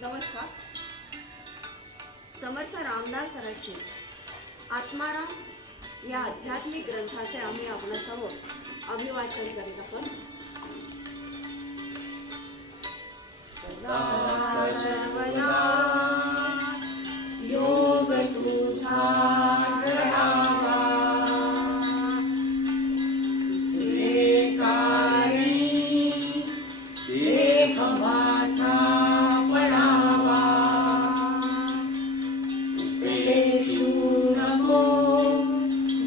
नमस्कार. समर्थ रामदासांचे आत्माराम या आध्यात्मिक ग्रंथाचे आम्ही आपल्यासमोर अभिवाचन करीत आहोत. सदा सर्वदा योग तुझा करावा, जे कारणी देह माझा पडावा, उपदेशू नको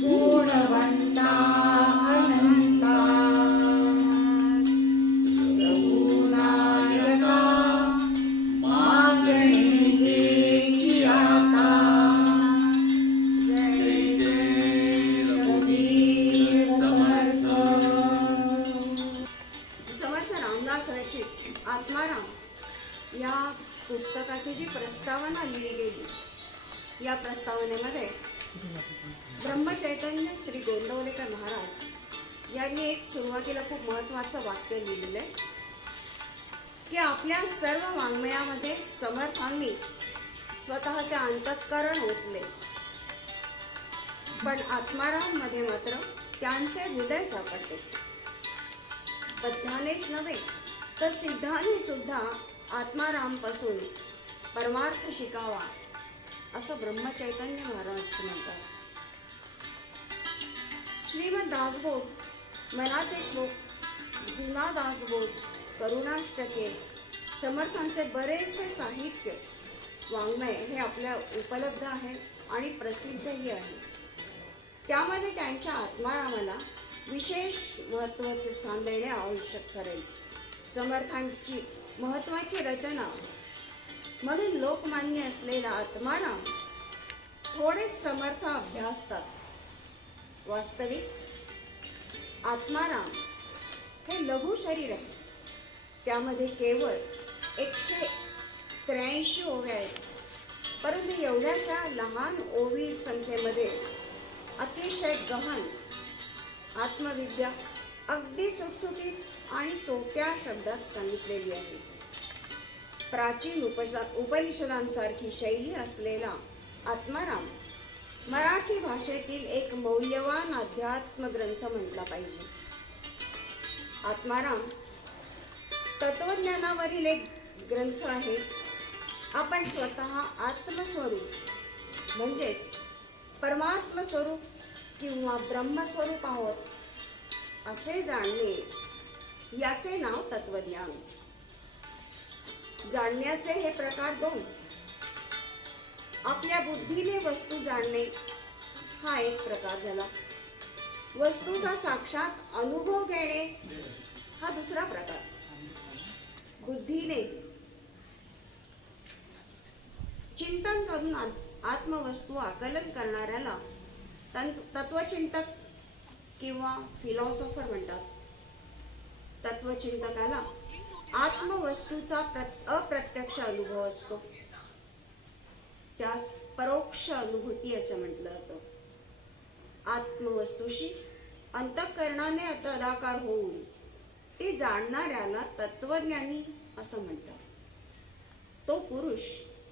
गुणवंता अनंता, रघुनायका मागणी घे आता. जय जय रघुवीर समर्थ. समर्थ रामदास रचित आत्माराम या पुस्तकाची जी प्रस्तावना लिहिली गेली, या प्रस्तावनेमध्ये ब्रह्मचैतन्य श्री गोंदवलेकर महाराज यांनी एक सुरुवातीला खूप महत्त्वाचं वाक्य लिहिलेलं आहे की आपल्या सर्व वाङ्मयामध्ये समर्थांनी स्वतःचे अंतःकरण ओतले, पण आत्माराममध्ये मात्र त्यांचे हृदय सापडते. पद्यानेच नव्हे तर सिद्धाने सुद्धा आत्मारामपासून परमार्थ शिकावा असं ब्रह्मचैतन्य महाराज म्हणतात. श्रीमद दासबोध, मनाचे श्लोक, जुना दासबोध, करुणाष्टके, समर्थांचे बरेचसे साहित्य वाङ्मय हे आपल्या उपलब्ध आहे आणि प्रसिद्धही आहे. त्यामध्ये त्यांच्या आत्मारामाला विशेष महत्त्वाचे स्थान देणे आवश्यक ठरेल. समर्थांची महत्त्वाची रचना म्हणून लोकमान्य असलेला आत्माराम थोडेच समर्थ अभ्यासतात. वास्तविक आत्माराम हे लघु शरीर आहे. त्यामध्ये केवळ 183 ओव्या आहेत, परंतु एवढ्याशा लहान ओवी संख्येमध्ये अतिशय गहन आत्मविद्या अगदी सुटसुटीत आणि सोप्या शब्दात सांगितलेली आहे. प्राचीन उपनिषदांसारखी शैली असलेला आत्माराम मराठी भाषेतील एक मौल्यवान अध्यात्म ग्रंथ म्हटला पाहिजे. आत्माराम तत्वज्ञानावरील एक ग्रंथ आहे. आपण स्वतः आत्मस्वरूप म्हणजेच परमात्म स्वरूप किंवा ब्रह्मस्वरूप आहोत असे जाणणे, याचे नाव तत्वज्ञान. जाणण्याचे हे प्रकार दोन. आपल्या बुद्धीने वस्तू जाणणे हा एक प्रकार झाला. वस्तूचा साक्षात अनुभव घेणे हा दुसरा प्रकार. बुद्धीने चिंतन करून आत्मवस्तू आकलन करणाऱ्याला तत्वचिंतक किंवा फिलॉसॉफर म्हणतात. तत्वचिंतकाला आत्मवस्तूचा अप्रत्यक्ष अनुभव असतो. त्यास परोक्ष अनुभूती असं म्हटलं जातं. आत्मवस्तूशी अंतःकरणाने तदाकार होऊन ती जाणणाऱ्याला तत्वज्ञानी असं म्हणतात. तो पुरुष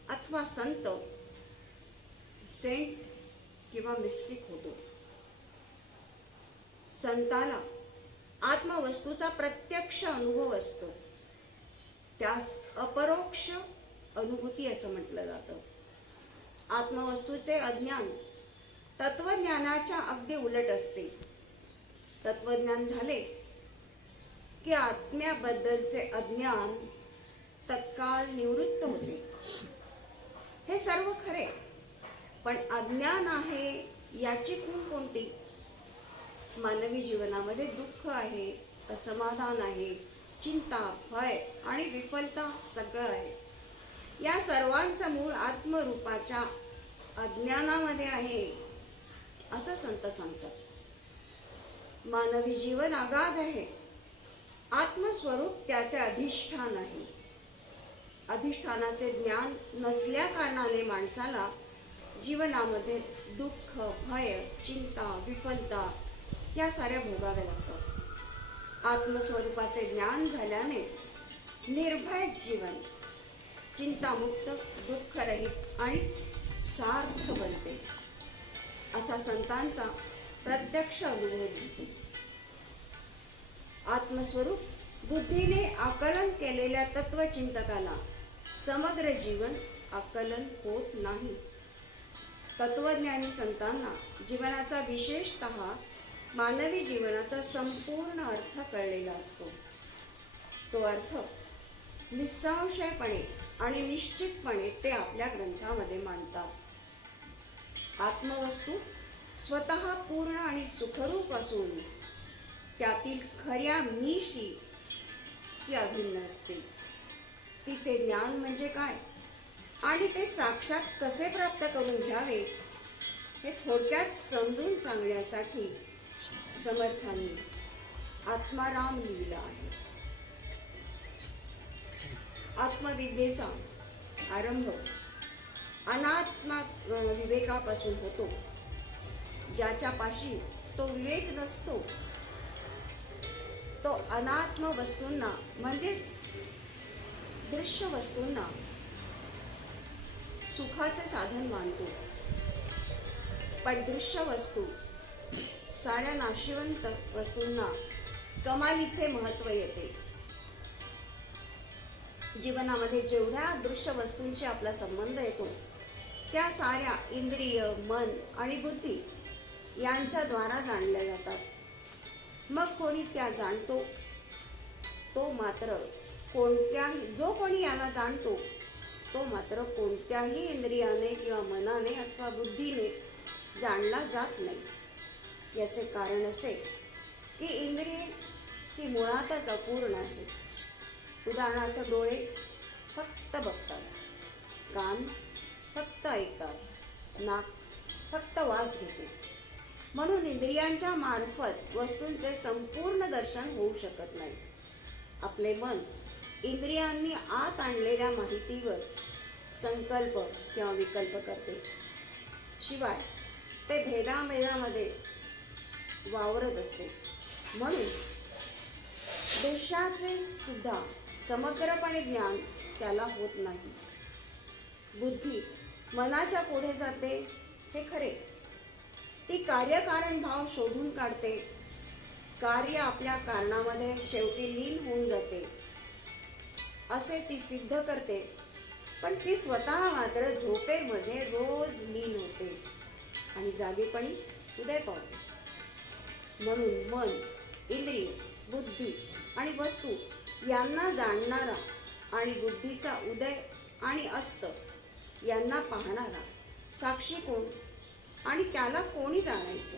अथवा संत, सेंट किंवा मिस्टिक होतो. संताला आत्मवस्तूचा प्रत्यक्ष अनुभव असतो. त्यास अपरोक्ष अनुभूती असं म्हटलं जातं. आत्मवस्तूचे अज्ञान तत्वज्ञानाच्या अगदी उलट असते. तत्वज्ञान झाले की आत्म्याबद्दलचे अज्ञान तत्काळ निवृत्त होते. हे सर्व खरे, पण अज्ञान आहे याची खूण कोणती? मानवी जीवनामध्ये दुःख आहे, असमाधान आहे, चिंता, भय आणि विफलता सगळं आहे. या सर्वांचं मूळ आत्मरूपाच्या अज्ञानामध्ये आहे असं संत सांगतात. मानवी जीवन अगाध आहे. आत्मस्वरूप त्याचे अधिष्ठान आहे. अधिष्ठानाचे ज्ञान नसल्या कारणाने माणसाला जीवनामध्ये दुःख, भय, चिंता, विफलता या साऱ्या भोगाव्या लागतात. आत्मस्वरूपाचे ज्ञान झाल्याने निर्भय जीवन, चिंतामुक्त, दुःखरहित आणि सार्थ बनते, असा संतांचा प्रत्यक्ष अनुभव दिसतो. आत्मस्वरूप बुद्धीने आकलन केलेल्या तत्वचिंतकाला समग्र जीवन आकलन होत नाही. तत्वज्ञानी संतांना जीवनाचा, विशेषतः मानवी जीवनाचा संपूर्ण अर्थ कळलेला असतो. तो अर्थ निस्संशयपणे आणि निश्चितपणे ते आपल्या ग्रंथामध्ये मांडतात. आत्मवस्तू स्वतः पूर्ण आणि सुखरूप असून त्यातील खऱ्या मीशी ती अभिन्न असते. तिचे ज्ञान म्हणजे काय आणि ते साक्षात कसे प्राप्त करून घ्यावे हे थोडक्यात समजून सांगण्यासाठी समर्थांनी आत्माराम लिहिला आहे. आत्मविद्येचा आरंभ अनात्मा विवेकापासून होतो. ज्याच्यापाशी तो विवेक नसतो तो अनात्म वस्तूंना म्हणजेच दृश्य वस्तूंना सुखाचे साधन मानतो. पण दृश्य वस्तू साऱ्या नाशिवंत वस्तूंना कमालीचे महत्त्व येते. जीवनामध्ये जेवढ्या दृश्य वस्तूंशी आपला संबंध येतो त्या साऱ्या इंद्रिय, मन आणि बुद्धी यांच्या द्वारा जाणल्या जातात. मग कोणी त्या जाणतो तो मात्र जो कोणी याला जाणतो तो मात्र कोणत्याही इंद्रियाने किंवा मनाने अथवा बुद्धीने जाणला जात नाही. याचे कारण असे की इंद्रिये ही मुळातच अपूर्ण आहेत. उदाहरणार्थ डोळे फक्त बघतात, कान फक्त ऐकतात, नाक फक्त वास घेते. म्हणून इंद्रियांच्या मार्फत वस्तूंचे संपूर्ण दर्शन होऊ शकत नाही. आपले मन इंद्रियांनी आत आणलेल्या माहितीवर संकल्प किंवा विकल्प करते. शिवाय ते भेदाभेदामध्ये वावरत असते. म्हणून दृश्याचे सुद्धा समग्रपणे ज्ञान त्याला होत नाही. बुद्धी मनाच्या पुढे जाते हे खरे. ती कार्यकारण भाव शोधून काढते. कार्य आपल्या कारणामध्ये शेवटी लीन होऊन जाते असे ती सिद्ध करते. पण ती स्वतः मात्र झोपेमध्ये रोज लीन होते आणि जागेपणी उदय पावते. म्हणून मन, इंद्रिय, बुद्धी आणि वस्तू यांना जाणणारा आणि बुद्धीचा उदय आणि अस्त यांना पाहणारा साक्षी कोण आणि त्याला कोणी जाणायचं?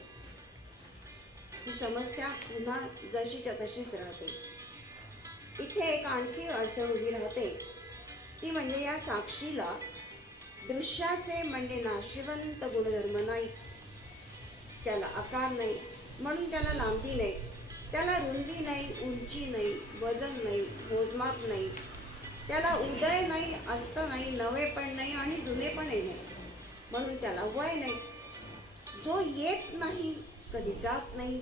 ही समस्या पुन्हा जशीच्या तशीच राहते. इथे एक आणखी अडचण उभी राहते, ती म्हणजे या साक्षीला दृश्याचे म्हणजे नाशिवंत गुणधर्म नाही, त्याला आकार नाही, म्हणून त्याला लांबी नाही, त्याला रुंदी नाही, उंची नाही, वजन नाही, मोजमाप नाही, त्याला उदय नाही, अस्त नाही, नवेपण नाही आणि जुनेपणही नाही, म्हणून त्याला वय नाही. जो येत नाही, कधी जात नाही,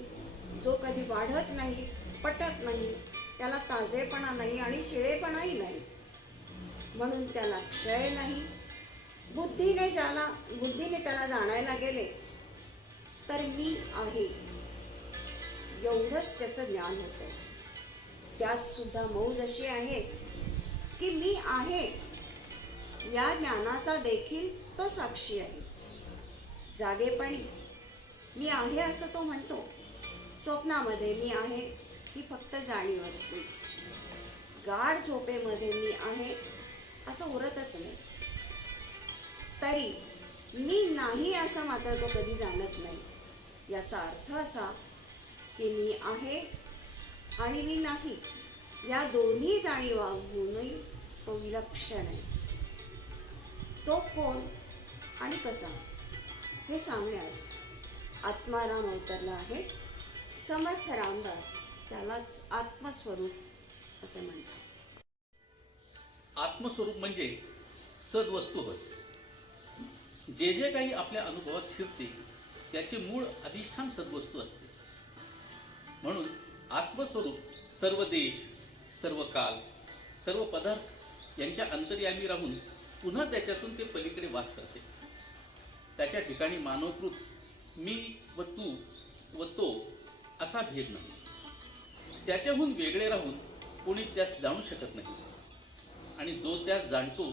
जो कधी वाढत नाही, पटत नाही, त्याला ताजेपणा नाही आणि शिळेपणाही नाही, म्हणून त्याला क्षय नाही. बुद्धीने त्याला जाणायला गेले तर मी आहे एवढंच त्याचं ज्ञान होतं. त्यात सुद्धा मौज अशी आहे की मी आहे या ज्ञानाचा देखील तो साक्षी आहे. जागेपणी मी आहे असं तो म्हणतो. स्वप्नामध्ये मी आहे ही फक्त जाणीव असते. गाढ झोपेमध्ये मी आहे असं उरतच नाही. तरी मी नाही असं मात्र तो कधी जाणत नाही. याचा अर्थ असा की मी आहे आणि मी नाही या दोन्ही जाणीवाहूनही तो विलक्षण आहे. तो कोण आणि कसा हे सांगण्यास आत्माराम अवतरला आहे. समर्थ रामदास त्यालाच आत्मस्वरूप असे म्हणतात. आत्मस्वरूप म्हणजे सद्वस्तू होय. जे जे काही आपल्या अनुभवात शिरते त्याचे मूळ अधिष्ठान सद्वस्तू असते. म्हणून आत्मस्वरूप सर्व देश, सर्व काल, सर्व पदार्थ यांच्या अंतर्यामी राहून पुन्हा त्याच्यातून ते पलीकडे वास करते. त्याच्या ठिकाणी मानवकृत मी व तू व तो असा भेद नाही. त्याच्याहून वेगळे राहून कोणी त्यास जाणू शकत नाही. आणि जो त्यास जाणतो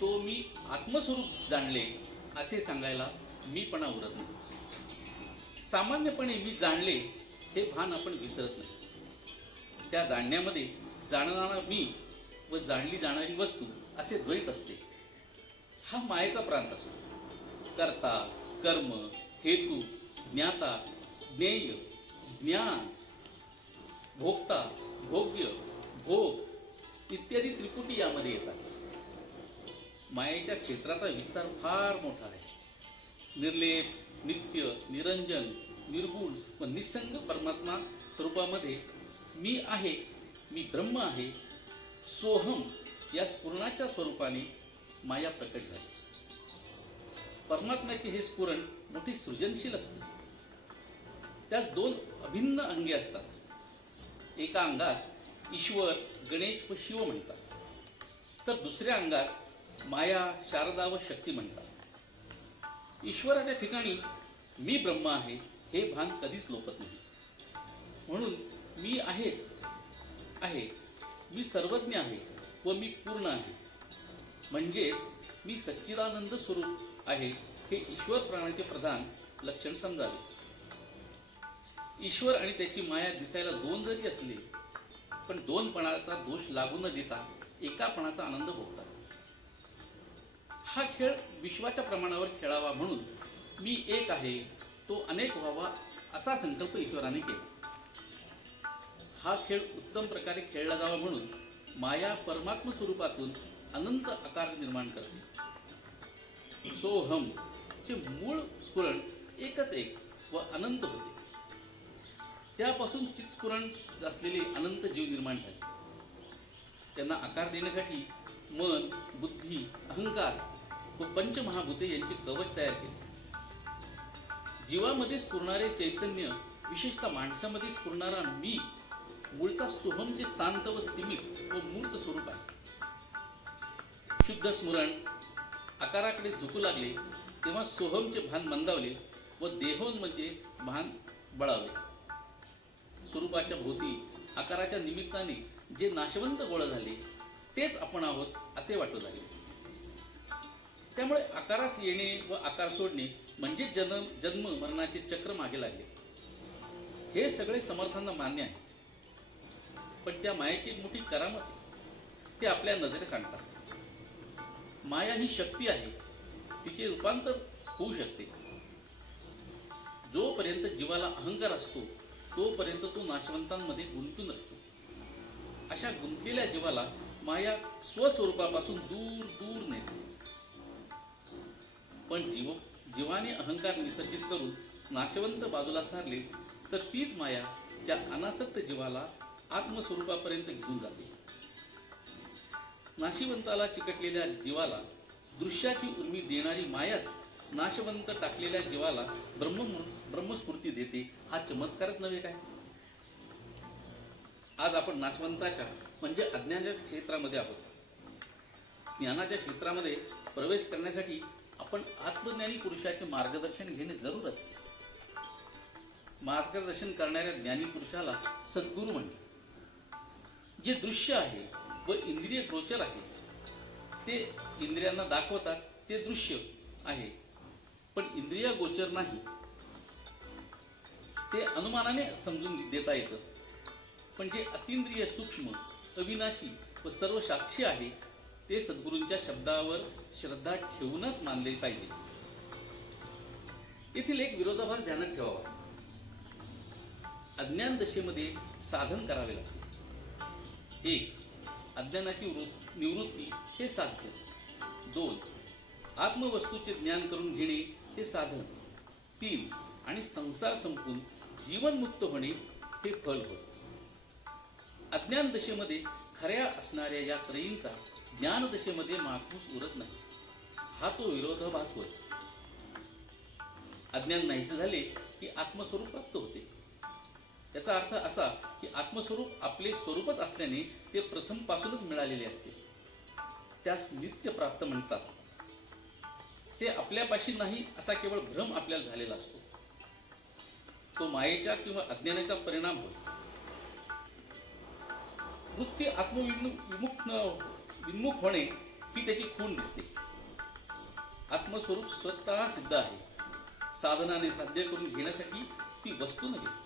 तो मी आत्मस्वरूप जाणले असे सांगायला मीपणा उरत नाही. सामान्यपणे मी जाणले हे भान आपण विसरत नाही. त्या जाणण्यामध्ये जाणणारा मी व जाणली जाणारी वस्तू असे द्वैत असते. हा मायेचा प्रांत असतो. कर्ता, कर्म, हेतू, ज्ञाता, ज्ञेय, ज्ञान, भोक्ता, भोग्य, भोग इत्यादी त्रिपुटी यामध्ये येतात. मायेच्या क्षेत्राचा विस्तार फार मोठा आहे. निर्लेप, नित्य, निरंजन, निर्गुण व निस्संग परमात्मा स्वरूपामध्ये मी आहे, मी ब्रह्म आहे, सोहम या स्फुरणाच्या स्वरूपाने माया प्रकट झाली. परमात्म्याचे हे स्फुरण मोठी सृजनशील असते. त्यास दोन अभिन्न अंगे असतात. एका अंगास ईश्वर, गणेश व शिव म्हणतात, तर दुसऱ्या अंगास माया, शारदा व शक्ती म्हणतात. ईश्वराच्या ठिकाणी मी ब्रह्म आहे हे भान कधीच लोपत नाही. म्हणून मी आहे, मी सर्वज्ञ आहे व मी पूर्ण आहे, म्हणजेच मी सच्चिदानंद स्वरूप आहे हे ईश्वर प्राणांचे प्रधान लक्षण समजावे. ईश्वर आणि त्याची माया दिसायला दोन जरी असले पण दोनपणाचा दोष लागू न देता एकापणाचा आनंद भोगतात. हा खेळ विश्वाच्या प्रमाणावर खेळावा म्हणून मी एक आहे तो अनेक व्हावा असा संकल्प ईश्वराने केला. हा खेळ उत्तम प्रकारे खेळला जावा म्हणून माया परमात्म स्वरूपातून अनंत आकार निर्माण करते. सोहम चे मूळ स्फुरण एकच एक व अनंत होते. त्यापासून चित्स्फुरण असलेले अनंत जीव निर्माण झाले. त्यांना आकार देण्यासाठी मन, बुद्धी, अहंकार व पंचमहाभूते यांचे कवच तयार केले. जीवामध्ये स्फुरणारे चैतन्य, विशेषतः माणसामध्ये स्फुरणारा मी, मूळचा सोहमचे शांत व सीमित व मूर्त स्वरूप आहे. शुद्ध स्मरण आकाराकडे झुकू लागले तेव्हा सोहमचे भान मंदावले व देहोन्मचे भान बळावले. स्वरूपाच्या भोवती आकाराच्या निमित्ताने जे नाशवंत गोळा झाले तेच आपण आहोत असे वाटू लागले. त्यामुळे आकारास येणे व आकार सोडणे म्हणजे जन्म मरणाचे चक्र मागे लागले. हे सगळे समर्थांना मान्य आहे. पण त्या मायेची एक मोठी करामत आहे. ते आपल्या नजरेस आणतात. माया ही शक्ती आहे. तिचे रूपांतर होऊ शकते. जोपर्यंत जीवाला अहंकार असतो तोपर्यंत तो नाशवंतांमध्ये गुंतून असतो. अशा गुंतलेल्या जीवाला माया स्वस्वरूपापासून दूर दूर नेते. पण जीवाने अहंकार विसर्जित करून नाशवंत बाजूला सारले तर तीच माया त्या अनासक्त जीवाला आत्मस्वरूपापर्यंत घेऊन जाते. नाशिवंताला चिकटलेल्या जीवाला दृश्याची उर्मी देणारी मायाच नाशवंत टाकलेल्या जीवाला ब्रह्मस्फूर्ती देते. हा चमत्कारच नव्हे काय? आज आपण नाशवंताच्या म्हणजे अज्ञानाच्या क्षेत्रामध्ये आहोत. ज्ञानाच्या क्षेत्रामध्ये प्रवेश करण्यासाठी आपण आत्मज्ञानी पुरुषाचे मार्गदर्शन घेणे जरूर असते. मार्गदर्शन करणाऱ्या ज्ञानी पुरुषाला सद्गुरू म्हणतात. जे दृश्य आहे व इंद्रिय गोचर आहे ते इंद्रियांना दाखवतात ते दृश्य आहे, पण इंद्रिय गोचर नाही ते अनुमानाने समजून देता येतं. पण जे अतिंद्रिय सूक्ष्म, अविनाशी व सर्व साक्षी आहे ते सद्गुरूंच्या शब्दावर श्रद्धा ठेवूनच मानले पाहिजे. येथील एक विरोधाभास ध्यानात ठेवावा. अज्ञान दशेमध्ये साधन करावे लागते. 1. अज्ञानाची निवृत्ती हे साध्य. 2. आत्मवस्तूचे ज्ञान करून घेणे हे साधन. 3. आणि संसार संपून जीवनमुक्त होणे हे फल होय. अज्ञान दशेमध्ये खऱ्या असणाऱ्या या त्रयींचा ज्ञान दशेमध्ये मागूस उरत नाही. हा तो विरोधाभास होय. अज्ञान नाहीसे झाले की आत्मस्वरूप प्राप्त होते. याचा अर्थ असा की आत्मस्वरूप आपले स्वरूपच असल्याने ते प्रथम पासूनच मिळालेले असते. त्यास नित्य प्राप्त म्हणतात. ते आपल्यापाशी नाही असा केवळ भ्रम आपल्याला झालेला असतो. तो मायेच्या किंवा अज्ञानाचा परिणाम होतो. वृत्ती विमुख होणे ही त्याची खूण दिसते. आत्मस्वरूप स्वतः सिद्ध आहे. साधनाने साध्य करून घेण्यासाठी ती वस्तू नव्हे.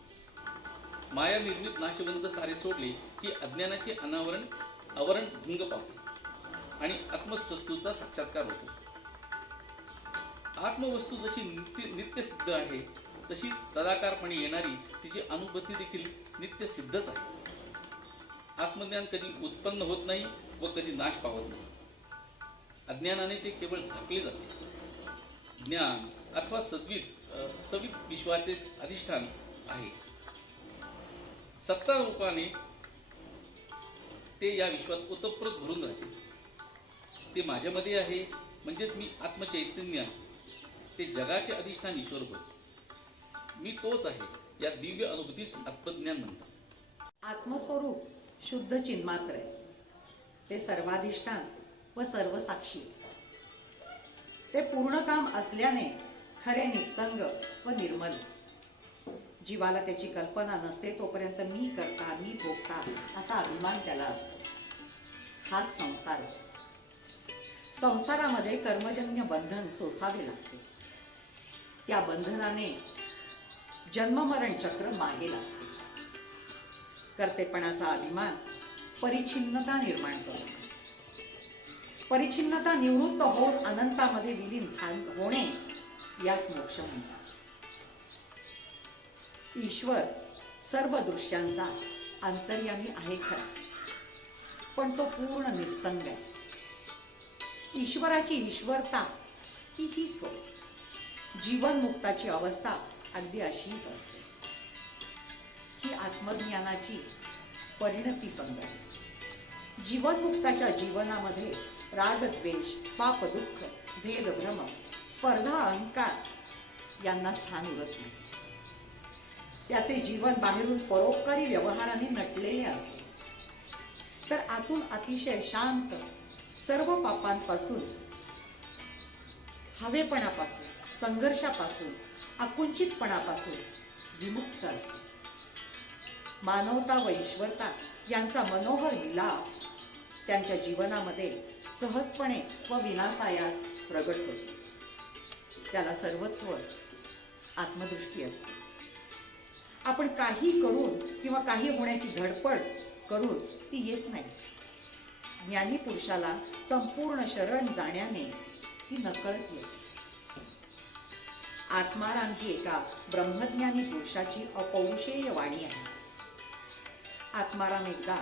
माया निर्मित नाशवंत सारे सोडले की अज्ञानाचे आवरण भंग पावते आणि आत्मवस्तूचा साक्षात्कार होतो. आत्मवस्तू जशी नित्य सिद्ध आहे तशी तदाकारपणे येणारी तिची अनुभूती देखील नित्य सिद्धच आहे. आत्मज्ञान कधी उत्पन्न होत नाही व कधी नाश पावत नाही. अज्ञानाने ते केवळ झाकले जाते. ज्ञान अथवा सवित विश्वाचे अधिष्ठान आहे. सत्ता रूपाने ते या विश्वात ओतप्रोत भरून राहते. ते माझ्यामध्ये आहे म्हणजेच मी आत्मचैतन्य आहे. ते जगाचे अधिष्ठान ईश्वर होय. मी तोच आहे या दिव्य अनुभूतीस आत्मज्ञान म्हणतात. आत्मस्वरूप शुद्ध चिन्मात्र आहे. ते सर्वाधिष्ठान व सर्वसाक्षी. ते पूर्ण काम असल्याने खरे निस्संग व निर्मल. जीवाला त्याची कल्पना नसते तोपर्यंत मी करता मी भोगता असा अभिमान त्याला असतो. हाच संसार आहे. संसारामध्ये कर्मजन्य बंधन सोसावे लागते. त्या बंधनाने जन्ममरण चक्र मागे लागते. कर्तेपणाचा अभिमान परिच्छिन्नता निर्माण करतो. परिच्छिन्नता निवृत्त होऊन अनंतामध्ये विलीन होणे यास मोक्ष म्हणतात. ईश्वर सर्व दृश्यांचा अंतर्यामी आहे खरा, पण तो पूर्ण निस्संग आहे. ईश्वराची ईश्वरता ही हीच होय. जीवनमुक्ताची अवस्था अगदी अशीच असते. ही आत्मज्ञानाची परिणती समजावी. जीवनमुक्ताच्या जीवनामध्ये राग द्वेष पाप दुःख भेदभ्रम स्पर्धा अहंकार यांना स्थान उरत नाही. त्याचे जीवन बाहेरून परोपकारी व्यवहाराने नटलेले असते, तर आतून अतिशय शांत, सर्व पापांपासून, हवेपणापासून, संघर्षापासून, आकुंचितपणापासून विमुक्त असते. मानवता व ईश्वरता यांचा मनोहर मिलाप त्यांच्या जीवनामध्ये सहजपणे व विनासायास प्रगट होतो. त्याला सर्वत्व आत्मदृष्टी असते. आपण काही करून किंवा काही होण्याची धडपड करून ती येत नाही. ज्ञानी पुरुषाला संपूर्ण शरण जाण्याने ती नकळत येते. आत्माराम ही एका ब्रह्मज्ञानी पुरुषाची अपौरुषेय वाणी आहे. आत्माराम एकदा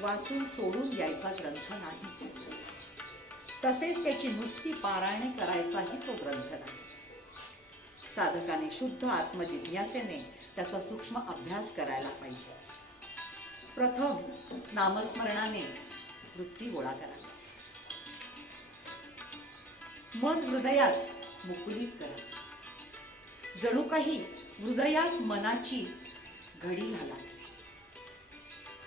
वाचून सोडून द्यायचा ग्रंथ नाही, तसेच त्याची नुसती पारायणे करायचाही तो ग्रंथ नाही. साधकाने शुद्ध आत्मजिज्ञासेने त्याचा सूक्ष्म अभ्यास करायला पाहिजे. प्रथम नामस्मरणाने वृत्ती गोळा करा. मन हृदयात मुकुलित करा. जणू काही हृदयात मनाची घडी घाला.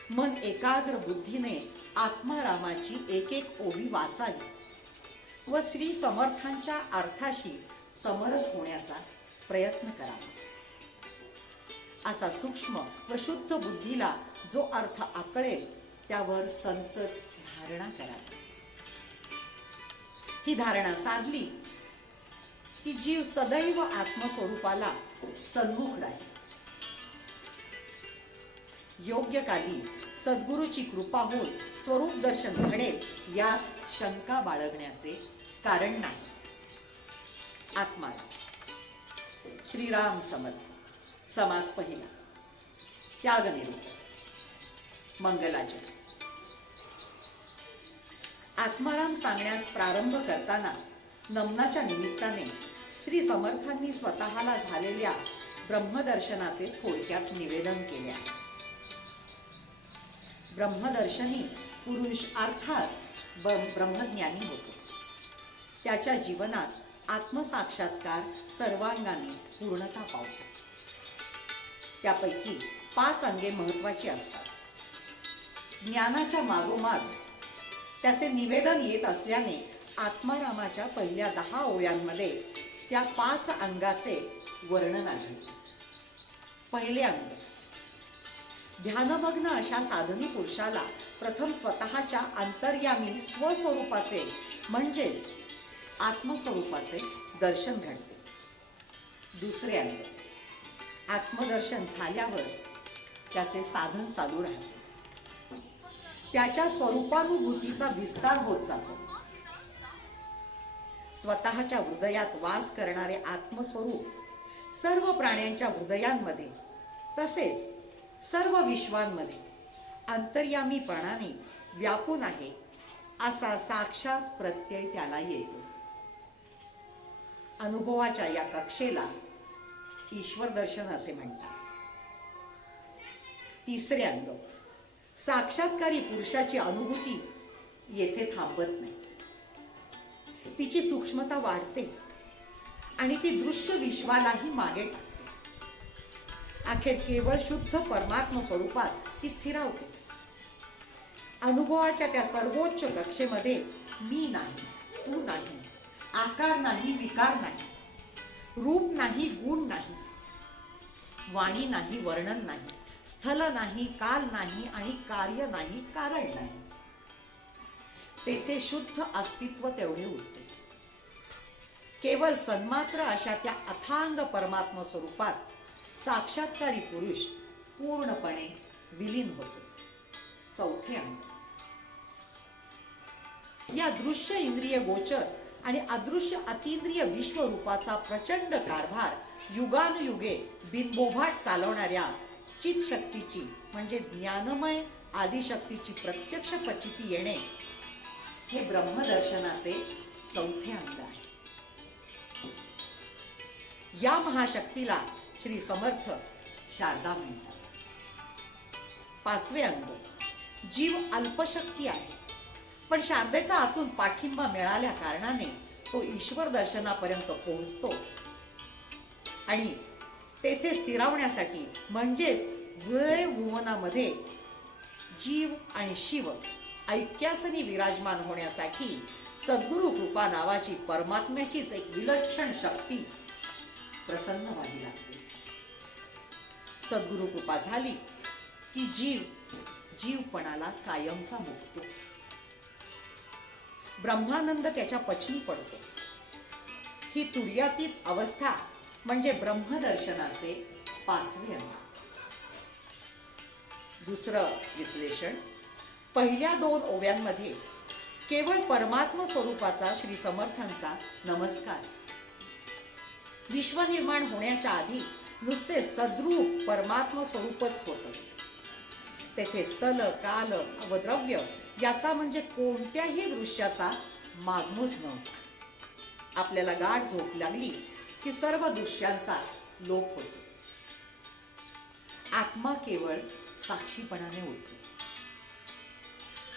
मन एकाग्र बुद्धीने आत्मारामाची एक एक ओवी वाचावी व श्री समर्थांच्या अर्थाशी समरस होण्याचा प्रयत्न करावा. असा सूक्ष्म व शुद्ध बुद्धीला जो अर्थ आकळेल त्यावर संतत धारणा करावी. ही धारणा साधली की जीव सदैव आत्मस्वरूपाला सन्मुख राहील. योग्य काली सद्गुरूची कृपा होऊन स्वरूप दर्शन घडेल यात शंका बाळगण्याचे कारण नाही. आत्माराम. श्रीराम समर्थ. समास पहिला. त्यागनिरूपण. मंगलाचरण. आत्माराम सांगण्यास प्रारंभ करताना नमनाच्या निमित्ताने श्री समर्थांनी स्वतःला झालेल्या ब्रह्मदर्शनाचे थोडक्यात निवेदन केले आहे. ब्रह्मदर्शनी पुरुष अर्थात ब्रह्मज्ञानी होतो. त्याच्या जीवनात आत्मसाक्षात्कार सर्वांगाने पूर्णता पावतो. त्यापैकी 5 अंगे महत्त्वाची असतात. ज्ञानाच्या मागोमाग त्याचे निवेदन येत असल्याने आत्मारामाच्या पहिल्या 10 ओव्यांमध्ये त्या 5 अंगाचे वर्णन आहे. पहिले अंग, ध्यानमग्न अशा साधनी पुरुषाला प्रथम स्वतःच्या अंतर्यामी स्वस्वरूपाचे म्हणजेच आत्मस्वरूपाचे दर्शन घडते. दुसरे अंग, आत्मदर्शन झाल्यावर त्याचे साधन चालू राहते. त्याच्या स्वरूपानुभूतीचा विस्तार होत जातो. स्वतःच्या हृदयात वास करणारे आत्मस्वरूप सर्व प्राण्यांच्या हृदयांमध्ये तसेच सर्व विश्वांमध्ये अंतर्यामीपणाने व्यापून आहे असा साक्षात प्रत्यय त्याला येतो. अनुभवाच्या या कक्षेला ईश्वर दर्शन असे म्हणतात. तिसरे अंग, साक्षात्कारी पुरुषाची अनुभूती येथे थांबत नाही. तिची सूक्ष्मता वाढते आणि ती दृश्य विश्वालाही मागे टाकते. अखेर केवळ शुद्ध परमात्म स्वरूपात ती स्थिरावते. अनुभवाच्या त्या सर्वोच्च कक्षेमध्ये मी नाही, तू नाही, आकार नाही, विकार नाही, रूप नाही, गुण नाही, वाणी नाही, वर्णन नाही, स्थल नाही, काल नाही आणि कार्य नाही, कारण नाही. तेथे शुद्ध अस्तित्व तेवढे उरते. केवळ सन्मात्र अशा त्या अथांग परमात्म स्वरूपात साक्षात्कारी पुरुष पूर्णपणे विलीन होतो. चौथे अंग, या दृश्य इंद्रिय गोचर आणि अदृश्य अतींद्रिय विश्वरूपाचा प्रचंड कारभार युगानुयुगे बिनबोभाट चालवणाऱ्या चित शक्तीची म्हणजे ज्ञानमय आदिशक्तीची प्रत्यक्ष प्रचिती येणे हे ब्रह्मदर्शनाचे चौथे अंग आहे. या महाशक्तीला श्री समर्थ शारदा म्हणतात. पाचवे अंग, जीव अल्पशक्ती आहे, पण शारदेचा आतून पाठिंबा मिळाल्या कारणाने तो ईश्वर दर्शनापर्यंत पोहोचतो आणि तेथे स्थिरावण्यासाठी म्हणजेच वय भुवनामध्ये जीव आणि शिव ऐक्यासनी विराजमान होण्यासाठी सद्गुरु कृपा नावाची परमात्म्याचीच एक विलक्षण शक्ती प्रसन्न व्हावी लागते. सद्गुरु कृपा झाली की जीवपणाला कायमचा मुक्तो. ब्रह्मानंद त्याच्या पचनी पडतो. ही तुर्यातीत अवस्था म्हणजे ब्रह्मदर्शनाचे पाचवे अंग. दुसरं विश्लेषण, पहिल्या 2 ओव्यांमध्ये केवळ परमात्म स्वरूपाचा श्री समर्थांचा नमस्कार. विश्वनिर्माण होण्याच्या आधी नुसते सद्रूप परमात्म स्वरूपच होतं. तेथे स्थल, काल व द्रव्य याचा म्हणजे कोणत्याही दृश्याचा मागमूस नव्हता. आपल्याला गाढ झोप लागली की सर्व दृश्यांचा लोप होतो. आत्मा केवळ साक्षीपणाने उरतो.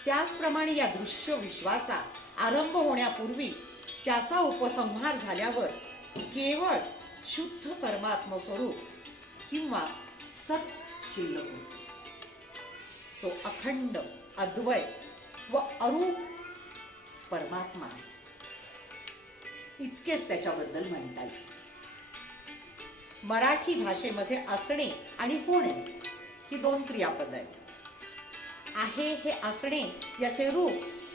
त्याचप्रमाणे या दृश्य विश्वाचा आरंभ होण्यापूर्वी त्याचा उपसंहार झाल्यावर केवळ शुद्ध परमात्म स्वरूप किंवा सत शिल्लक होतो. तो अखंड, अद्वय व अरूप परमात्मा आहे. इतकेच त्याच्याबद्दल म्हणता येईल. मराठी भाषेमध्ये असणे आणि होणे ही 2 क्रियापद आहेत. आहे हे असणे याचे रूप,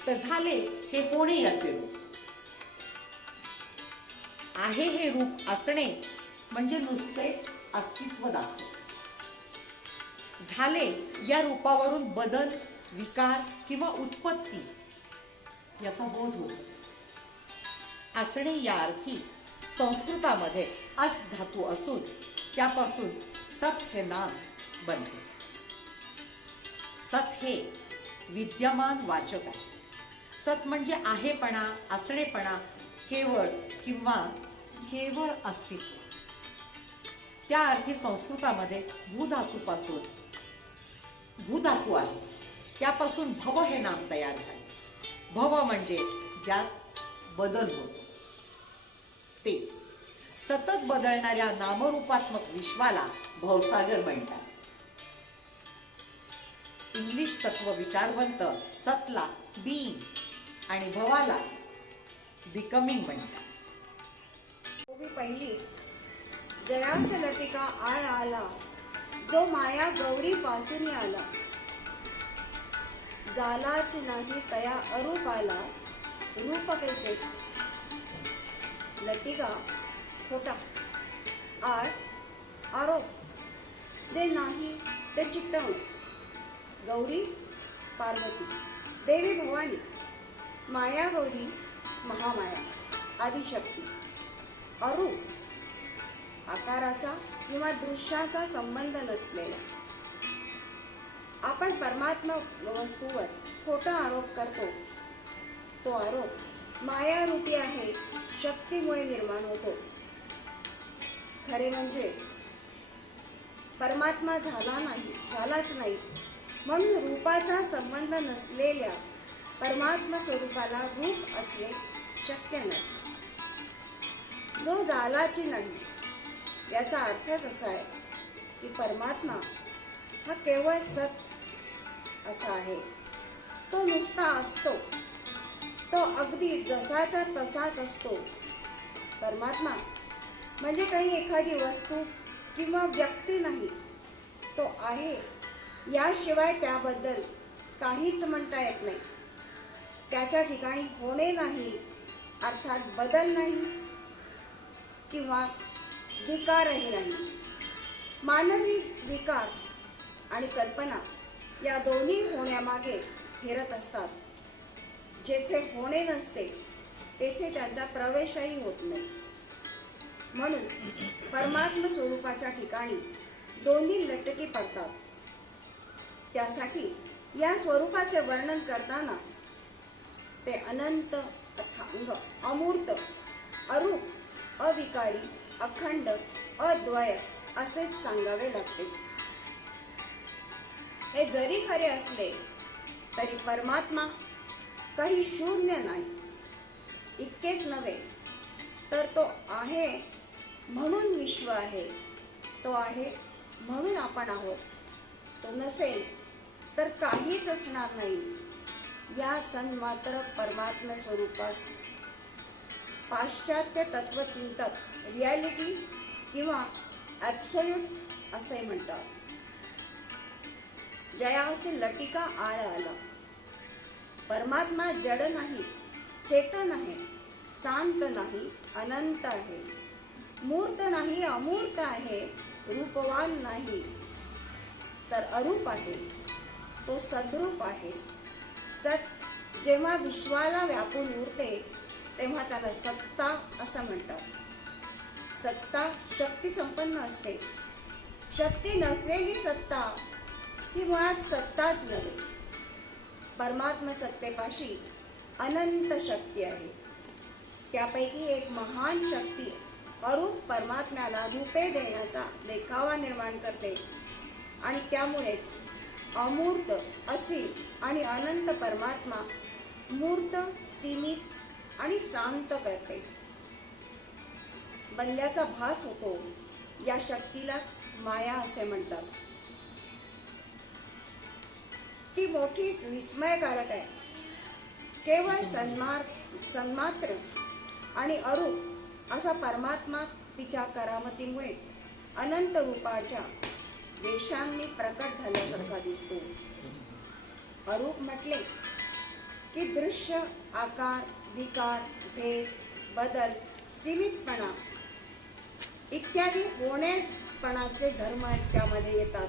तर झाले हे होणे याचे रूप. आहे हे रूप असणे म्हणजे नुसते अस्तित्व दाखवते. झाले या रूपावरून बदल, विकार किंवा उत्पत्ती याचा बोध होतो. असणे या अर्थी संस्कृतामध्ये अस धातू असून त्यापासून सत हे नाम बनते. सत हे विद्यमान वाचक आहे. सत म्हणजे आहेपणा, असणेपणा, केवळ किंवा केवळ अस्तित्व. त्या अर्थी संस्कृतामध्ये भूधातूपासून भूधातू आहे त्यापासून भव हे नाम तयार झाले. भव म्हणजे ज्यात बदल होतो ते. सतत बदलणाऱ्या नामरूपात्मक विश्वाला भवसागर म्हणतात. इंग्लिश तत्व विचारवंत सतला बीइंग आणि भवाला बिकमिंग म्हणतात. उभी पहिली जयास लटिका आळ आला, जो माया गौरी पासून आला. जालाच नाही तया अरूप आला, रूप कैसे. लटिका खोटा, आळ आरोप, जे नाही ते चिकटवणे. गौरी पार्वती, देवी भवानी, माया गौरी महामाया आदिशक्ती. अरूप आकाराचा किंवा दृश्याचा संबंध नसलेला. आपण परमात्मा वस्तूवर खोटा आरोप करतो. तो आरोप मायारूपी आहे, शक्तीमुळे निर्माण होतो. खरे म्हणजे परमात्मा झालाच नाही म्हणून रूपाचा संबंध नसलेल्या परमात्मा स्वरूपाला रूप असणे शक्य नाही. जो जालाची नाही याचा अर्थच असा आहे की परमात्मा हा केवळ सत असा आहे. तो नुसता असतो, तो अगदी जसाच्या तसाच असतो. परमात्मा म्हणजे काही एखादी वस्तू किंवा व्यक्ती नाही, तो आहे. याशिवाय त्याबद्दल काहीच म्हणता येत नाही. त्याच्या ठिकाणी होणे नाही, अर्थात बदल नाही किंवा विकारही नाही. मानवी विकार आणि कल्पना या दोन्ही होण्यामागे फिरत असतात. जेथे होणे नसते तेथे त्यांचा प्रवेशही होत नाही. म्हणून परमात्म स्वरूपाच्या ठिकाणी दोन्ही लटकी पडतात. त्यासाठी या स्वरूपाचे वर्णन करताना ते अनंत, अथांग, अमूर्त, अरूप, अविकारी, अखंड, अद्वय असेच सांगावे लागते. हे जरी खरे असले तरी परमात्मा काही शून्य नाही. इतकेच नव्हे तर तो आहे म्हणून विश्व आहे, तो आहे म्हणून आपण आहोत. तो नसेल तर काहीच असणार नाही. या सन्मात्र परमात्मा स्वरूपास पाश्चात्य तत्वचिंतक रियालिटी किंवा ॲब्सोल्यूट असे म्हणतात. जयासी लटिका आळ आला. परमात्मा जड नाही, चेतन आहे, शांत नाही, अनंत आहे, मूर्त नाही, अमूर्त आहे, रूपवान नाही, तर अरूप आहे. तो सद्रूप आहे. सत जेव्हा विश्वाला व्यापून उरते तेव्हा त्याला सत्ता असं म्हणतात. सत्ता शक्ती संपन्न असते. शक्ती नसलेली सत्ता ही मुळात सत्ताच नव्हे. परमात्म सत्तेपाशी अनंत शक्ती आहे. त्यापैकी एक महान शक्ती अरूप परमात्म्याला रूपे देण्याचा देखावा निर्माण करते आणि त्यामुळेच अमूर्त, असीम आणि अनंत परमात्मा मूर्त, सीमित आणि शांत करते. बंद्याचा भास होतो. या शक्तीलाच माया असे म्हणतात. ती मोठीच विस्मयकारक आहे. केवळ सन्मात्र आणि अरूप असा परमात्मा तिच्या करामतीमुळे अनंत रूपाच्या वेशांनी प्रकट झाल्यासारखा दिसतो. अरूप म्हटले की दृश्य, आकार, विकार, भेद, बदल, सीमितपणा इत्यादी होणेपणाचे धर्म त्यामध्ये येतात.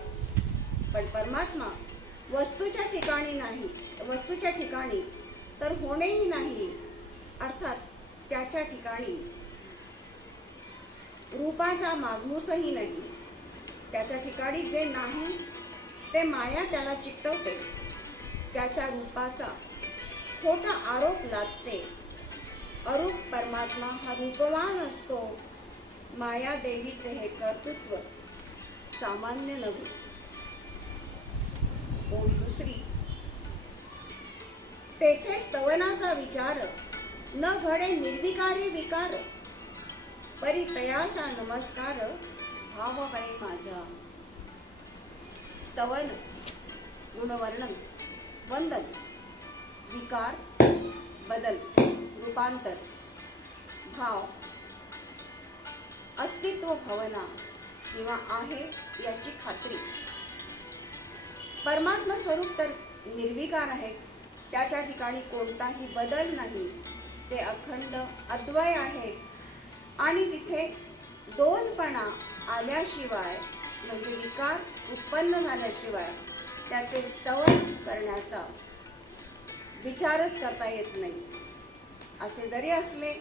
पण परमात्मा वस्तूच्या ठिकाणी नाही, वस्तूच्या ठिकाणी तर होणेही नाही, अर्थात त्याच्या ठिकाणी रूपाचा मागमूसही नाही. त्याच्या ठिकाणी जे नाही ते माया त्याला चिकटवते. त्याच्या रूपाचा खोटा आरोप लादते. अरूप परमात्मा हा रूपवान असतो. माया देवीचे हे कर्तृत्व सामान्य नव्हे. ओळ दुसरी. तेथे स्तवनाचा विचार न घडे निर्विकारी विकार, परी तयासा नमस्कार भाव कळे माझा. स्तवन, गुणवर्णन, वंदन, विकार, बदल, रूपांतर, भाव, अस्तित्व भावना किंवा आहे याची खात्री. परमात्मा स्वरूप तर निर्विकार आहे, त्याच्या ठिकाणी कोणताही बदल नाही, ते अखंड अद्वय आहे. आणि तिथे दोनपणा आल्याशिवाय म्हणजे विकार उत्पन्न झाल्याशिवाय त्याचे स्तवन करण्याचा विचारच करता येत नाही. असे जरी असले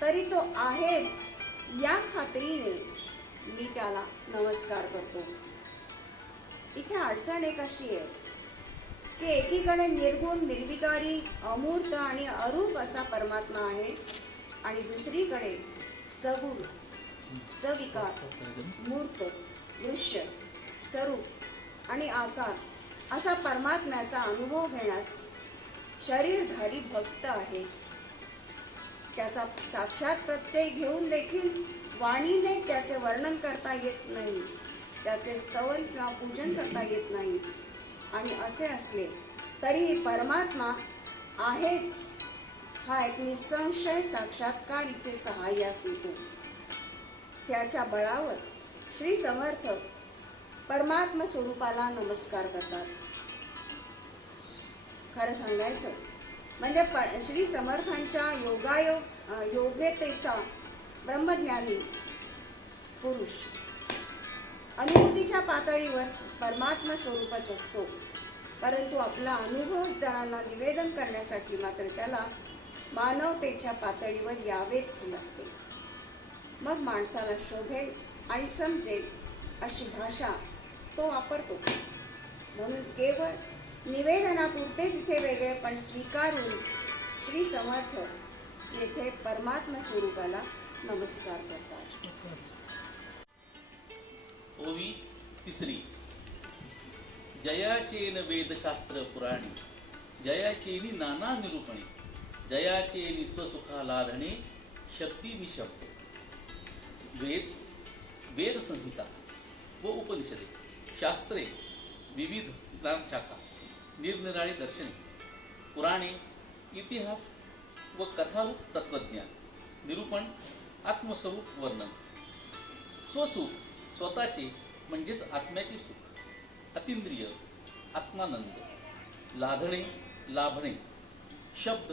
तरी तो आहेच या खात्रीने मी त्याला नमस्कार करतो. इथे अडचण एक अशी आहे की एकीकडे निर्गुण, निर्विकारी, अमूर्त आणि अरूप असा परमात्मा आहे आणि दुसरीकडे सगुण, सविकार, मूर्त, दृश्य, स्वरूप आणि आकार असा परमात्म्याचा अनुभव घेण्यास शरीरधारी भक्त आहे. त्याचा साक्षात प्रत्यय घेऊन देखील वाणीने त्याचे वर्णन करता येत नाही, त्याचे स्तवन किंवा पूजन करता येत नाही. आणि असे असले तरी परमात्मा आहेच हा एक निसंशय साक्षात्कार इथे सहाय्यास येतो. त्याच्या बळावर श्री समर्थ परमात्मा स्वरूपाला नमस्कार करतात. खरं सांगायचं म्हणजे श्री समर्थांच्या योग्यतेचा ब्रह्मज्ञानी पुरुष अनुभूतीच्या पातळीवर परमात्मा स्वरूपच असतो, परंतु आपला अनुभव इतरांना निवेदन करण्यासाठी मात्र त्याला मानवतेच्या पातळीवर यावेच लागते. मग माणसाला शोभेल आणि समजेल अशी भाषा तो वापरतो. म्हणून केवळ निवेदनापुरतेच इथे वेगळेपण स्वीकारून श्री समर्थ येथे परमात्मा स्वरूपाला नमस्कार करतात. ओवी तिसरी. जयाचेन वेदशास्त्र पुराणी, जयाचेनी नाना निरूपणे, जयाचेनी स्वसुखा लाधणे, शक्ती निशब्द. वेद, वेद संहिता व उपनिषदे, शास्त्रे, विविध ज्ञानशाखा, निरनिराळी दर्शने, पुराणे, इतिहास व कथारूप तत्वज्ञान, निरूपण, आत्मस्वरूप वर्णन, स्वसुख, स्वतःचे म्हणजेच आत्म्याचे सुख, अतिंद्रिय, आत्मानंद, लाधणे, लाभणे, शब्द,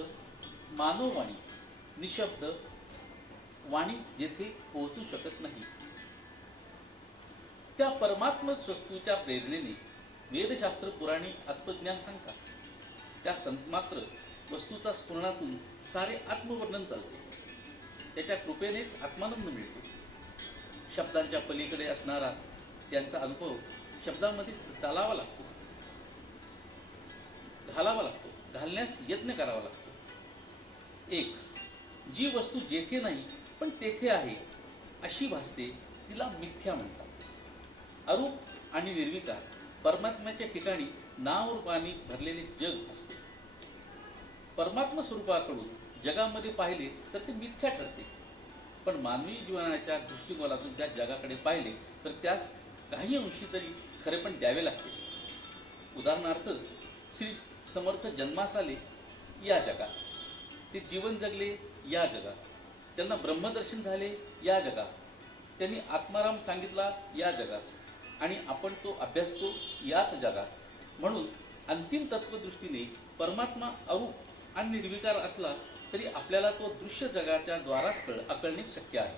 मानववाणी, निशब्द वाणी जेथे पोहोचू शकत नाही, त्या परमात्म वस्तूच्या प्रेरणेने वेदशास्त्र पुराणे आत्मज्ञान सांगतात. त्या संतमात्र वस्तूचा स्फुरणातून सारे आत्मवर्णन चालते. त्याच्या कृपेनेच आत्मानंद मिळतो. शब्दांच्या पलीकडे असणारा त्यांचा अनुभव शब्दांमध्ये चालावा लागतो, घालावा लागतो, घालण्यास यत्न करावा लागतो. एक, जी वस्तू जेथे नाही पण तेथे आहे अशी भासते तिला मिथ्या म्हणतात. अरूप आणि निर्विकार परमात्म्याच्या ठिकाणी नामरूपाने भरलेले जग असते. परमात्मा स्वरूपाकडून जगामध्ये पाहिले तर ते मिथ्या ठरते, पण मानवी जीवनाच्या दृष्टिकोनातून त्या जगाकडे पाहिले तर त्यास काही अंशी तरी खरेपण द्यावे लागते. उदाहरणार्थ, श्री समर्थ जन्मास आले या जगात, ते जीवन जगले या जगात, त्यांना ब्रह्मदर्शन झाले या जगात, त्यांनी आत्माराम सांगितला या जगात, आणि आपण तो अभ्यासतो याच जगात. म्हणून अंतिम तत्वदृष्टीने परमात्मा अरूप आणि निर्विकार असला तरी आपल्याला तो दृश्य जगाच्या द्वाराच आकळणे शक्य आहे.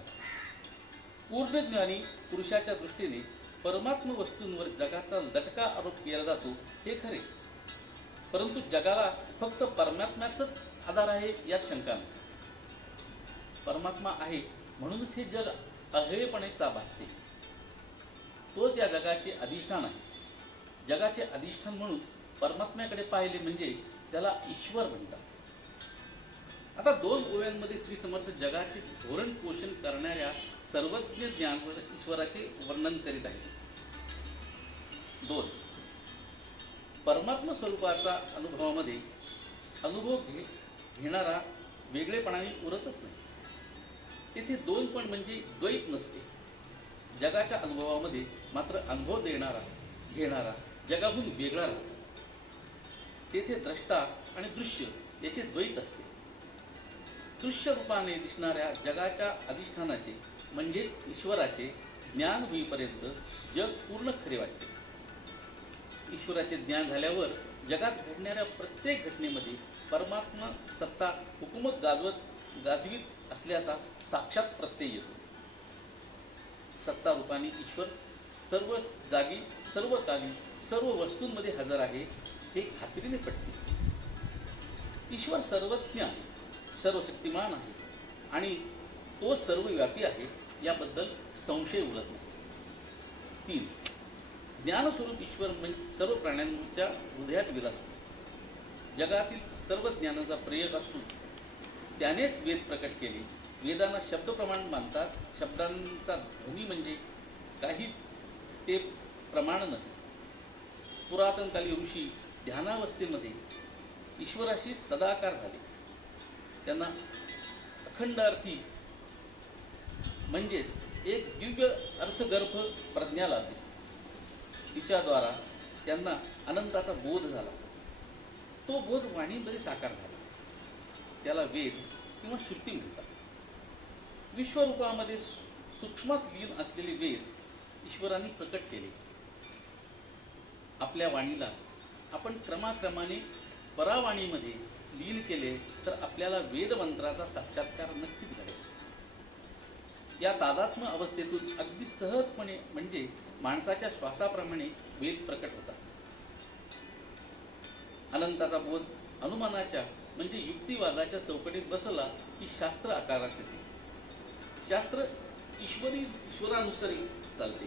पूर्णज्ञानी पुरुषाच्या दृष्टीने परमात्म वस्तूंवर जगाचा लटका आरोप केला जातो हे खरे, परंतु जगाला फक्त परमात्म्याचाच आधार आहे यात शंका नाही. परमात्मा आहे म्हणूनच हे जग अहेयपणे भासते. तोच या जगाचे अधिष्ठान आहे. जगाचे अधिष्ठान म्हणून परमात्म्याकडे पाहिले म्हणजे त्याला ईश्वर म्हणतात. आता दोन ओव्यांमध्ये श्री समर्थ जगाचे धोरण पोषण करणाऱ्या सर्वज्ञ ज्ञानवर ईश्वराचे वर्णन करीत आहे. 2. परमात्मा स्वरूपाचा अनुभवामध्ये अनुभव घेणारा वेगळेपणाने उरतच नाही. तेथे दोन पण म्हणजे द्वैत नसते. जगाच्या अनुभवामध्ये मात्र अनुभव देणारा घेणारा जगाहून वेगळा राहतो. तेथे द्रष्टा आणि दृश्य याचे द्वैत असते. दृश्य रूपाने दिसणाऱ्या जगाच्या अधिष्ठानाचे म्हणजेच ईश्वराचे ज्ञान होईपर्यंत जग पूर्ण खरे वाटते. ईश्वराचे ज्ञान झाल्यावर जगात घडणाऱ्या प्रत्येक घटनेमध्ये परमात्मा सत्ता हुकूमत गाजवीत असल्याचा साक्षात प्रत्यय येतो. सत्ता रूपाने ईश्वर सर्व जागी, सर्व काली, सर्व वस्तूंमध्ये हजर आहे हे खात्रीने पटते. ईश्वर सर्वज्ञ आहे, सर्वशक्तिमान आहे आणि तो सर्वव्यापी आहे याबद्दल संशय उरत नाही. 3. ज्ञानस्वरूप ईश्वर म्हणजे सर्व प्राण्यांच्या हृदयात विराजतो. जगातील सर्व ज्ञानाचा प्रयोग असून त्यानेच वेद प्रकट केले. वेदांना शब्दप्रमाण मानतात. शब्दांचा ध्वनी म्हणजे काही ते प्रमाण नाही. पुरातनकाली ऋषी ध्यानावस्थेमध्ये ईश्वराशी तदाकार झाले. त्यांना अखंड अर्थी म्हणजेच एक दिव्य अर्थगर्भ प्रज्ञा लाभली. तिच्याद्वारा त्यांना अनंताचा बोध झाला. तो बोध वाणीमध्ये साकार झाला. त्याला वेद किंवा श्रुती म्हणतात. विश्वरूपामध्ये सूक्ष्मात लीन असलेले वेद ईश्वराने प्रकट केले. आपल्या वाणीला आपण क्रमाक्रमाने परावाणीमध्ये लीन केले तर आपल्याला वेदमंत्राचा साक्षात्कार नक्कीच घडेल. या तादात्म्य अवस्थेतून अगदी सहजपणे म्हणजे माणसाच्या श्वासाप्रमाणे वेद प्रकट होतात. अनंताचा बोध अनुमानाच्या म्हणजे युक्तिवादाच्या चौकटीत बसला की शास्त्र आकारास येते. शास्त्र ईश्वरानुसारी चालते.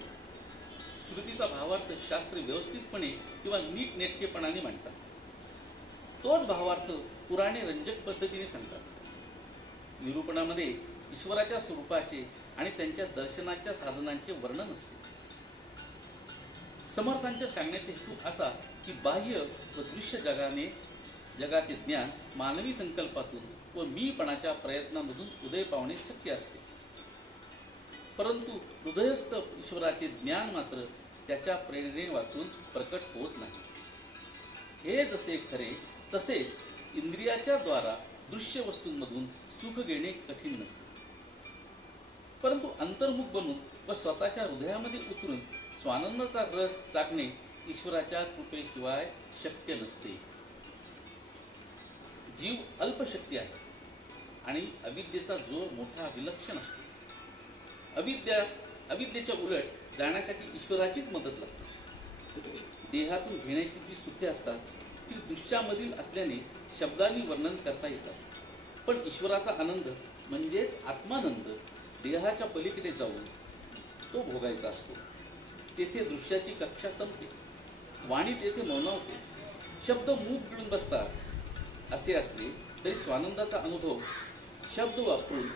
श्रुतीचा भावार्थ शास्त्र व्यवस्थितपणे किंवा नीटनेटकेपणाने मांडतात. तोच भावार्थ पुराणे रंजक पद्धतीने सांगतात. निरूपणामध्ये ईश्वराच्या स्वरूपाचे आणि त्यांच्या दर्शनाच्या साधनांचे वर्णन असते. समर्थांच्या सांगण्याचा हेतू असा की बाह्य व दृश्य जगाचे ज्ञान मानवी संकल्पातून व मीपणाच्या प्रयत्नामधून उदय पावणे शक्य असते. परंतु हृदयस्थ ईश्वराचे ज्ञान मात्र त्याच्या प्रेरणे वाचून प्रकट होत नाही. हे जसे खरे तसेच इंद्रियाच्या द्वारा दृश्य वस्तूंमधून सुख घेणे कठीण नसते. परंतु अंतर्मुख बनून व स्वतःच्या हृदयामध्ये उतरून स्वानंदाचा रस चाकणे ईश्वराच्या कृपेशिवाय शक्य नसते. जीव अल्पशक्ती आहे आणि अविद्येचा जोर मोठा विलक्षण असतो. अविद्येच्या उलट जाण्यासाठी ईश्वराचीच मदत लागते. देहातून घेण्याची जी सुखे असतात ती दृश्यामधील असल्याने शब्दांनी वर्णन करता येतात. पण ईश्वराचा आनंद म्हणजेच आत्मानंद देहाच्या पलीकडे जाऊन तो भोगायचा असतो. तेथे दृश्याची कक्षा संपते. वाणी तेथे मौनावते. शब्द मूक गिळून बसतात. असे असले तरी स्वानंदाचा अनुभव शब्द वापरून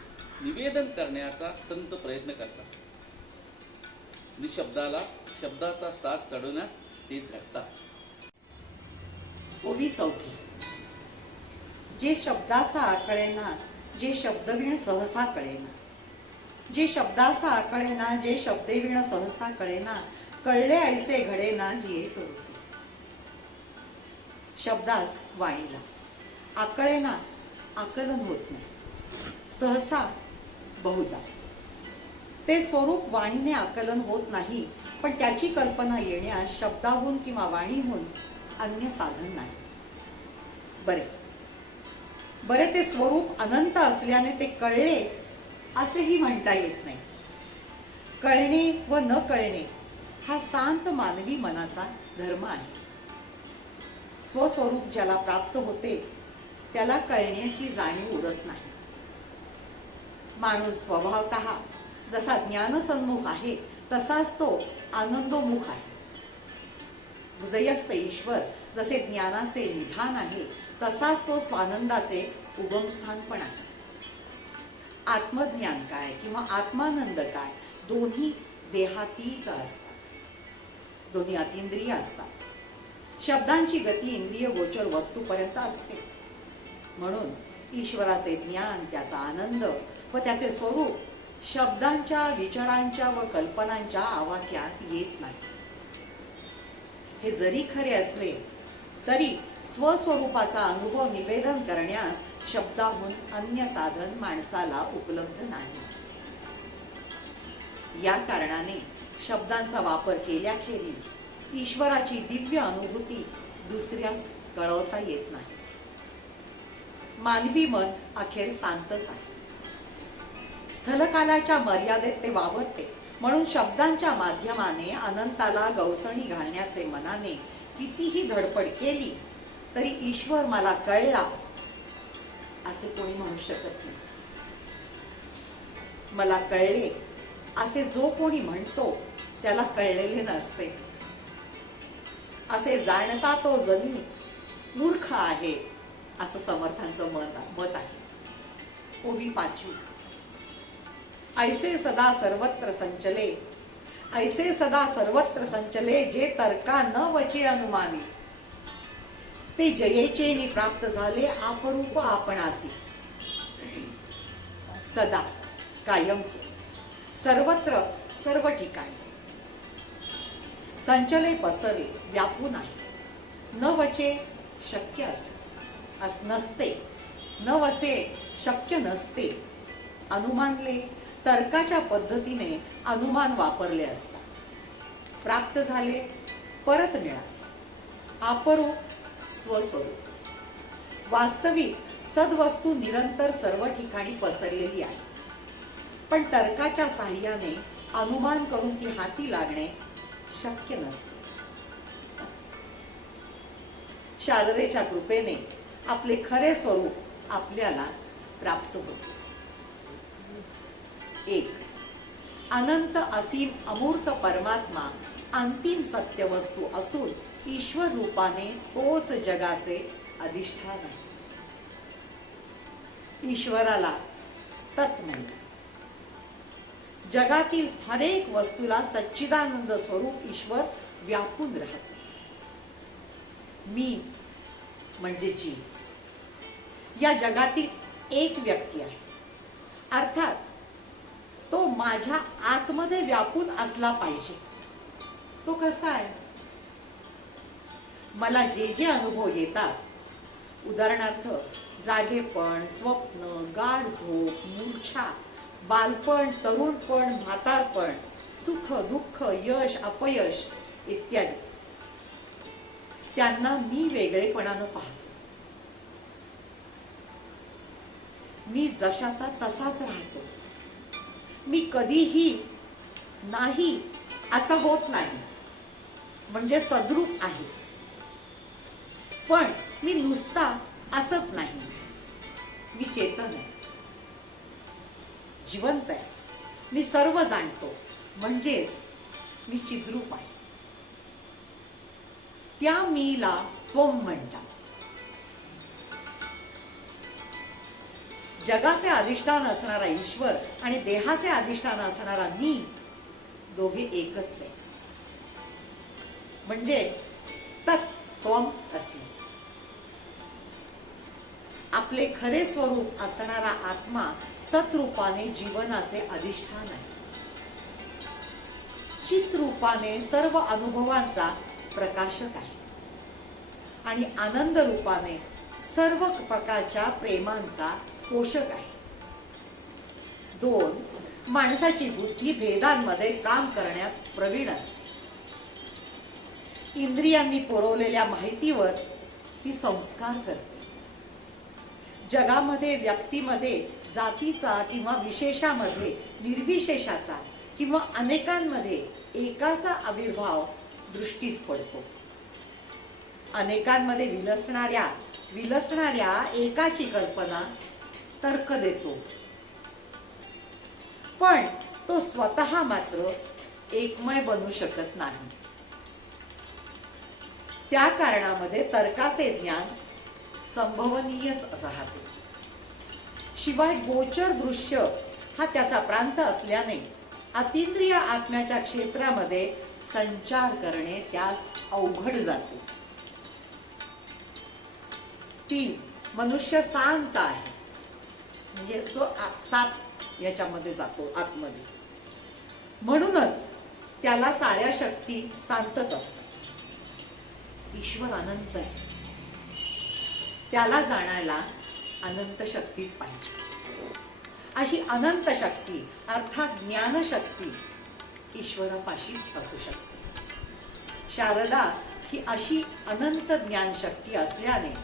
निवेदन करण्याचा संत प्रयत्न करतात. निशब्दाला शब्दाचा साथ चढवण्यास ते झटतात. ओवी 4. जे शब्दासा आकळेना जे शब्दवीण सहसा कळेना. जे शब्दासा आकळेना जे शब्देवीण सहसा कळेना. कळले ऐसे घडेना जिये स्वरूपी. शब्दास वाणीला आकळेना आकलन होत नाही. सहसा बहुधा ते स्वरूप वाणीने आकलन होत नाही. पण त्याची कल्पना येण्यास शब्दाहून किंवा वाणीहून अन्य साधन नाही. बरे ते स्वरूप अनंत असल्याने ते कळले असेही म्हणता येत नाही. कळणे व न कळणे हा शांत मानवी मनाचा धर्म आहे. स्वस्वरूप ज्याला प्राप्त होते त्याला कळण्याची जाणीव उरत नाही. माणूस स्वभावतः जसा ज्ञानसन्मुख आहे तसाच तो आनंदोमुख आहे. हृदयस्थ ईश्वर जसे ज्ञानाचे निधान आहे तसाच तो स्वानंदाचे उगमस्थान पण आहे. आत्मज्ञान काय किंवा आत्मानंद काय दोन्ही देहातीत असतात. दोन्ही अतींद्रिय असतात. शब्दांची गती इंद्रिय गोचर वस्तूपर्यंत असते. म्हणून ईश्वराचे ज्ञान, त्याचा आनंद व त्याचे स्वरूप शब्दांच्या, विचारांच्या व कल्पनांच्या आवाक्यात येत नाही. हे जरी खरे असले तरी स्वस्वरूपाचा अनुभव निवेदन करण्यास शब्दाहून अन्य साधन माणसाला उपलब्ध नाही. या कारणाने शब्दांचा वापर केल्याखेरीज ईश्वराची दिव्य अनुभूती दुसऱ्यास कळवता येत नाही. मानवी मन अखेर शांतच आहे. स्थलकालाच्या मर्यादेत ते वावरते. म्हणून शब्दांच्या माध्यमाने अनंताला गवसणी घालण्याचे मनाने कितीही धडपड केली तरी ईश्वर मला कळला असे कोणी म्हणू शकत नाही. मला कळले असे जो कोणी म्हणतो त्याला कळलेले नसते. असे जाणता तो जनी मूर्ख आहे असं समर्थांचं मत आहे. ओवी 5. ऐसे सदा सर्वत्र संचले, ऐसे सदा सर्वत्र संचले, जे तर्का न वचे अनुमानी, ते जयेचे नि प्राप्त झाले आपरूप आपणासी. सदा कायमचे, सर्वत्र सर्व ठिकाणी, संचले पसरले व्यापून आहे. न वचे शक्य नसते, न वचे शक्य नसते. अनुमानले तर्काच्या पद्धतीने अनुमान वापरले असता. प्राप्त झाले परत मिळाले. आपरूप स्वस्वरूप. वास्तविक सद्वस्तू निरंतर सर्व ठिकाणी पसरलेली आहे. पण तर्काच्या साहाय्याने अनुमान करून ती हाती लागणे शक्य नसते. शारदेच्या कृपेने आपले खरे स्वरूप आपल्याला प्राप्त होते. 1. अनंत असीम अमूर्त परमात्मा अंतिम सत्य वस्तू असून ईश्वर रूपाने तोच जगाचे अधिष्ठान आहे. ईश्वराला तत् म्हणतात. जगातील हरेक वस्तूला सच्चिदानंद स्वरूप ईश्वर व्यापून राहते. मी म्हणजे जीव या जगातील एक व्यक्ती आहे. अर्थात तो माझ्या आतमध्ये व्यापून असला पाहिजे. तो कसा आहे? मला जे जे अनुभव येतात, उदाहरणार्थ जागेपण, स्वप्न, गाढ झोप, मूर्छा, बालपण, तरुणपण, म्हातारपण, सुख दुःख, यश अपयश इत्यादी, त्यांना मी वेगळेपणानं पाहतो. मी जशाचा तसाच राहतो. मी कधीही नाही असं होत नाही, म्हणजे सद्रूप आहे. पण मी नुसता असत नाही. मी चेतन आहे, जिवंत आहे. मी सर्व जाणतो, म्हणजेच मी चिद्रूप आहे. त्या मीला त्वम म्हणतात. जगाचे अधिष्ठान असणारा ईश्वर आणि देहाचे अधिष्ठान असणारा मी दोघे एकच आहे. म्हणजे तत्त्वम असे. आपले खरे स्वरूप असणारा आत्मा सत्रूपाने जीवनाचे अधिष्ठान आहे. चित्रूपाने सर्व अनुभवांचा प्रकाशक आहे आणि आनंद रूपाने सर्व प्रकारच्या प्रेमांचा पोषक आहे. 2. माणसाची बुद्धी भेदांमध्ये काम करण्यात प्रवीण असते. इंद्रियांनी पुरवलेल्या माहितीवर ती संस्कार करते. जगामध्ये, व्यक्तीमध्ये, जातीचा किंवा विशेषामध्ये निर्विशेषाचा किंवा अनेकांमध्ये एकाचा आविर्भाव दृष्टीस पडतो. अनेकांमध्ये विलसणाऱ्या एकाची कल्पना तर्क देतो. पण तो स्वतः मात्र एकमय बनू शकत नाही. त्या कारणामध्ये तर्काचे ज्ञान संभवनीयच राहते. शिवाय गोचर दृश्य हा त्याचा प्रांत असल्याने अतींद्रिय आत्म्याच्या क्षेत्रामध्ये संचार करणे त्यास अवघड जाते. 3. मनुष्य शांत आहे, म्हणजे सात याच्यामध्ये जातो आतमध्ये. म्हणूनच त्याला साऱ्या शक्ती शांतच असतात. ईश्वर अनंत आहे. त्याला जाणायला अनंत शक्तीच पाहिजे. अशी अनंत शक्ती अर्थात ज्ञानशक्ती ईश्वरापाशीच असू शकते. शारदा ही अशी अनंत ज्ञानशक्ती असल्याने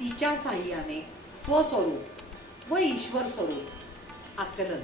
तिच्या साह्याने स्वस्वरूप व ईश्वर स्वरूप आकलन